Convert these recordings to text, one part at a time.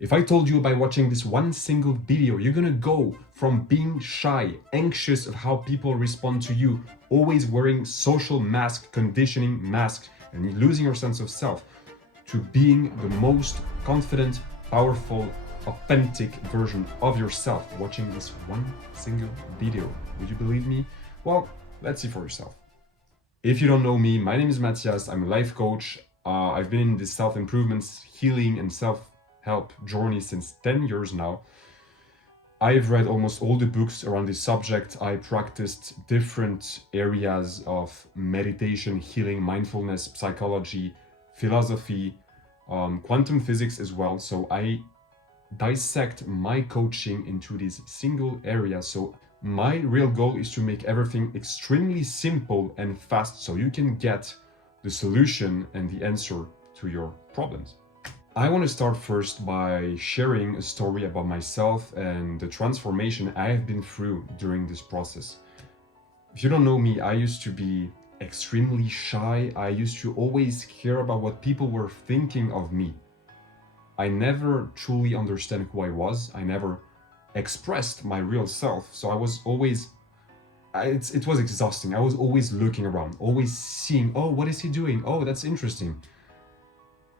If I told you by watching this one single video, you're gonna go from being shy, anxious of how people respond to you, always wearing social mask, conditioning masks, and losing your sense of self, to being the most confident, powerful, authentic version of yourself watching this one single video. Would you believe me? Well, let's see for yourself. If you don't know me, my name is Matthias. I'm a life coach. I've been in this self-improvement, healing, and self-help journey since 10 years now. I've read almost all the books around this subject. I practiced different areas of meditation, healing, mindfulness, psychology, philosophy, quantum physics as well. So I dissect my coaching into these single areas. So my real goal is to make everything extremely simple and fast so you can get the solution and the answer to your problems. I want to start first by sharing a story about myself and the transformation I have been through during this process. If you don't know me, I used to be extremely shy. I used to always care about what people were thinking of me. I never truly understand who I was. I never expressed my real self. So I was always, it was exhausting. I was always looking around, always seeing, oh, what is he doing? Oh, that's interesting.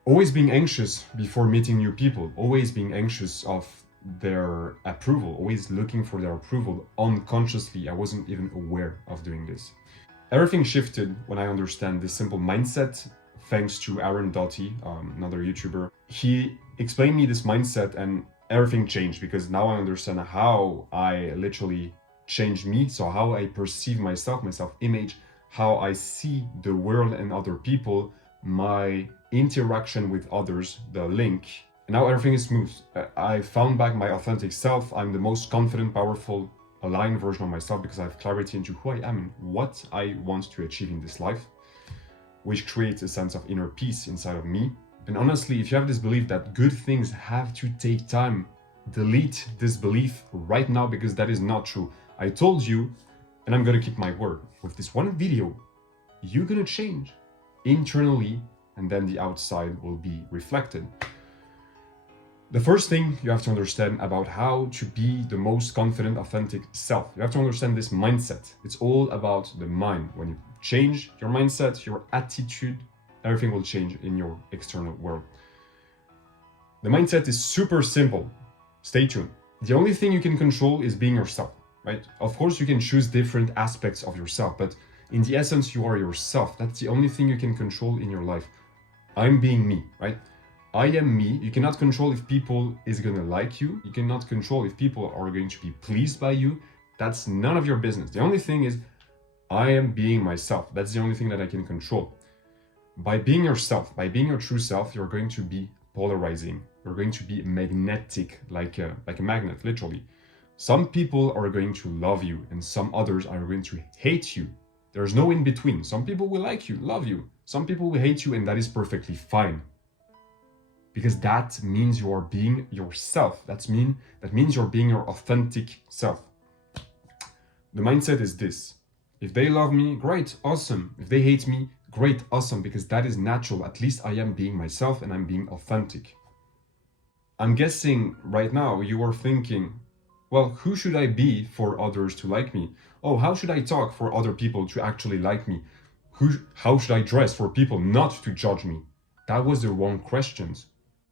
Always being anxious before meeting new people, always being anxious of their approval, always looking for their approval unconsciously. I wasn't even aware of doing this. Everything shifted when I understand this simple mindset, thanks to Aaron Doughty, another YouTuber. He explained me this mindset and everything changed, because now I understand how I literally changed me. So how I perceive myself, my self-image, how I see the world and other people, my interaction with others, the link. And now everything is smooth. I found back my authentic self. I'm the most confident, powerful, aligned version of myself because I have clarity into who I am and what I want to achieve in this life, which creates a sense of inner peace inside of me. And honestly, if you have this belief that good things have to take time, delete this belief right now, because that is not true. I told you, and I'm gonna keep my word. With this one video, you're gonna change internally, and then the outside will be reflected. The first thing you have to understand about how to be the most confident, authentic self, you have to understand this mindset. It's all about the mind. When you change your mindset, your attitude, everything will change in your external world. The mindset is super simple. Stay tuned. The only thing you can control is being yourself, right? Of course, you can choose different aspects of yourself, but in the essence, you are yourself. That's the only thing you can control in your life. I'm being me, right? I am me. You cannot control if people is gonna like you. You cannot control if people are going to be pleased by you. That's none of your business. The only thing is I am being myself. That's the only thing that I can control. By being yourself, by being your true self, you're going to be polarizing. You're going to be magnetic, like a magnet, literally. Some people are going to love you and some others are going to hate you. There's no in between. Some people will like you, love you. Some people will hate you, and that is perfectly fine. Because that means you are being yourself. That means you're being your authentic self. The mindset is this. If they love me, great, awesome. If they hate me, great, awesome, because that is natural. At least I am being myself and I'm being authentic. I'm guessing right now you are thinking, well, who should I be for others to like me? Oh, how should I talk for other people to actually like me? How should I dress for people not to judge me? That was the wrong questions.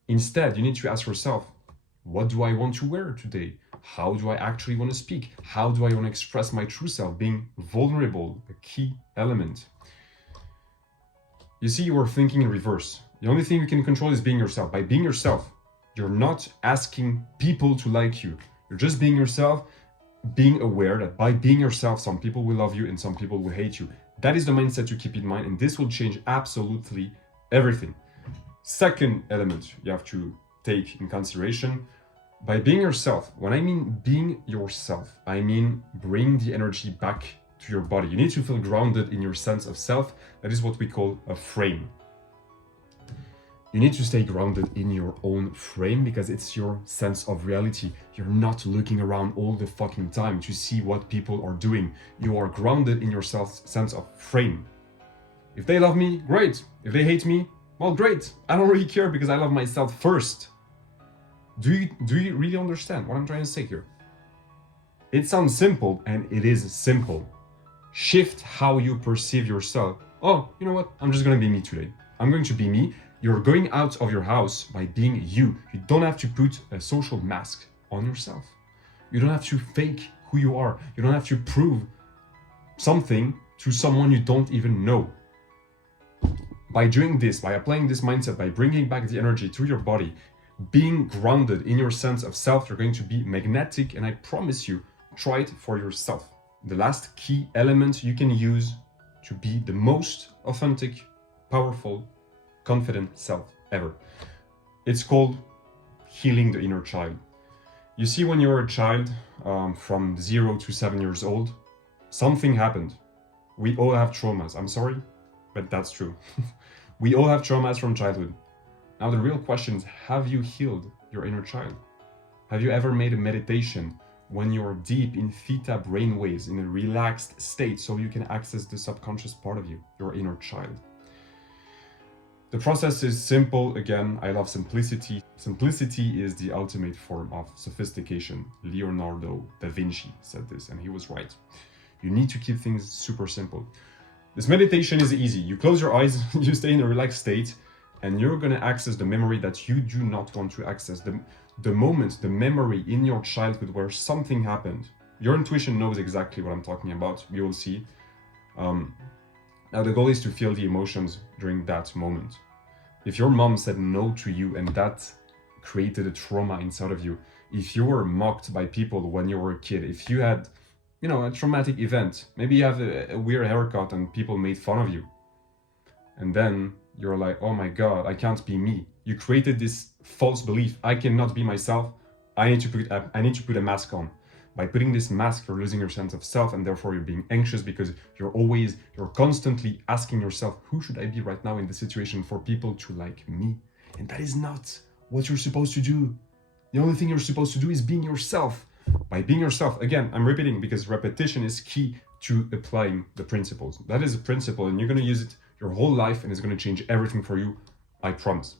Instead, you need to ask yourself, what do I want to wear today? How do I actually want to speak? How do I want to express my true self? Being vulnerable, a key element. You see, you are thinking in reverse. The only thing you can control is being yourself. By being yourself, you're not asking people to like you. You're just being yourself, being aware that by being yourself, some people will love you and some people will hate you. That is the mindset to keep in mind, and this will change absolutely everything. Second element you have to take in consideration, by being yourself, when I mean being yourself, I mean bring the energy back to your body. You need to feel grounded in your sense of self. That is what we call a frame. You need to stay grounded in your own frame because it's your sense of reality. You're not looking around all the fucking time to see what people are doing. You are grounded in your sense of frame. If they love me, great. If they hate me, well, great. I don't really care because I love myself first. Do you really understand what I'm trying to say here? It sounds simple, and it is simple. Shift how you perceive yourself. Oh, you know what? I'm just gonna be me today. I'm going to be me. You're going out of your house by being you. You don't have to put a social mask on yourself. You don't have to fake who you are. You don't have to prove something to someone you don't even know. By doing this, by applying this mindset, by bringing back the energy to your body, being grounded in your sense of self, you're going to be magnetic, and I promise you, try it for yourself. The last key element you can use to be the most authentic, powerful, confident self ever. It's called healing the inner child. You see, when you're a child, from 0 to 7 years old, something happened. We all have traumas. I'm sorry, but that's true. We all have traumas from childhood. Now the real question is, have you healed your inner child? Have you ever made a meditation when you're deep in theta brainwaves, in a relaxed state, so you can access the subconscious part of you, your inner child? The process is simple. Again, I love simplicity. Simplicity is the ultimate form of sophistication. Leonardo da Vinci said this, and he was right. You need to keep things super simple. This meditation is easy. You close your eyes, you stay in a relaxed state, and you're going to access the memory that you do not want to access. The moment, the memory in your childhood where something happened. Your intuition knows exactly what I'm talking about. You will see. Now the goal is to feel the emotions during that moment. If your mom said no to you and that created a trauma inside of you, if you were mocked by people when you were a kid, if you had, a traumatic event, maybe you have a weird haircut and people made fun of you, and then you're like, oh my God, I can't be me. You created this false belief. I cannot be myself. I need to put a mask on. By putting this mask, you're losing your sense of self, and therefore you're being anxious because you're constantly asking yourself, who should I be right now in this situation for people to like me? And that is not what you're supposed to do. The only thing you're supposed to do is being yourself. By being yourself, again, I'm repeating because repetition is key to applying the principles. That is a principle, and you're going to use it your whole life, and it's going to change everything for you. I promise.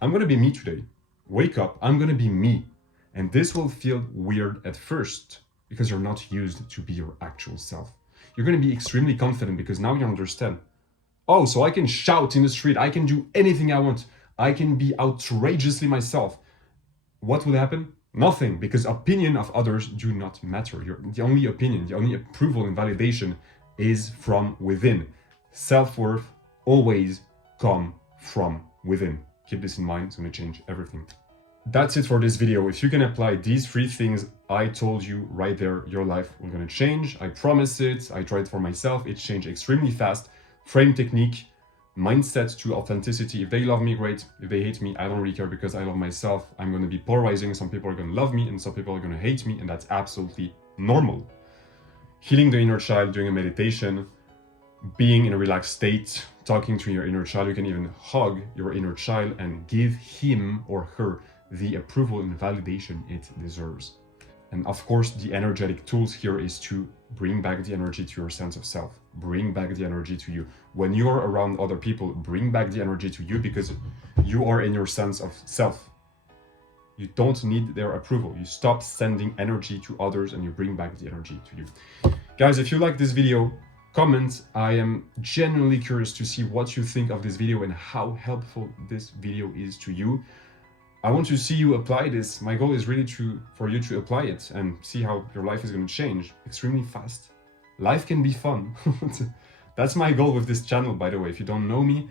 I'm going to be me today. Wake up, I'm going to be me. And this will feel weird at first because you're not used to be your actual self. You're going to be extremely confident because now you understand. Oh, so I can shout in the street. I can do anything I want. I can be outrageously myself. What will happen? Nothing, because opinion of others do not matter. The only opinion, the only approval and validation is from within. Self-worth always come from within. Keep this in mind, it's going to change everything. That's it for this video. If you can apply these 3 things I told you right there, your life will going to change. I promise it. I tried it for myself. It changed extremely fast. Frame technique, mindset to authenticity. If they love me, great. If they hate me, I don't really care because I love myself. I'm going to be polarizing. Some people are going to love me and some people are going to hate me, and that's absolutely normal. Healing the inner child during a meditation, being in a relaxed state, talking to your inner child. You can even hug your inner child and give him or her the approval and validation it deserves. And of course, the energetic tools here is to bring back the energy to your sense of self. Bring back the energy to you. When you are around other people, bring back the energy to you because you are in your sense of self. You don't need their approval. You stop sending energy to others and you bring back the energy to you. Guys, if you like this video, comment. I am genuinely curious to see what you think of this video and how helpful this video is to you. I want to see you apply this. My goal is really for you to apply it and see how your life is going to change extremely fast. Life can be fun. That's my goal with this channel, by the way. If you don't know me,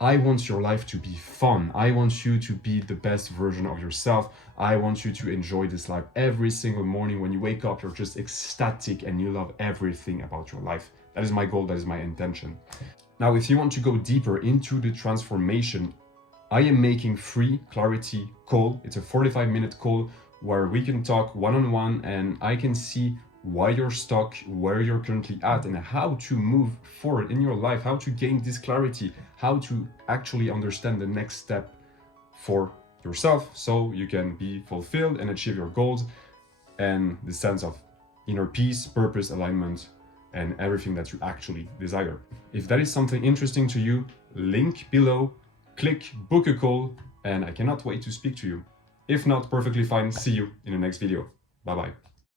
I want your life to be fun. I want you to be the best version of yourself. I want you to enjoy this life every single morning. When you wake up, you're just ecstatic and you love everything about your life. That is my goal. That is my intention. Now, if you want to go deeper into the transformation, I am making free clarity call. It's a 45-minute call where we can talk one-on-one and I can see why you're stuck, where you're currently at, and how to move forward in your life, how to gain this clarity, how to actually understand the next step for yourself so you can be fulfilled and achieve your goals and the sense of inner peace, purpose, alignment, and everything that you actually desire. If that is something interesting to you, link below. Click book a call, and I cannot wait to speak to you. If not, perfectly fine. See you in the next video. Bye bye.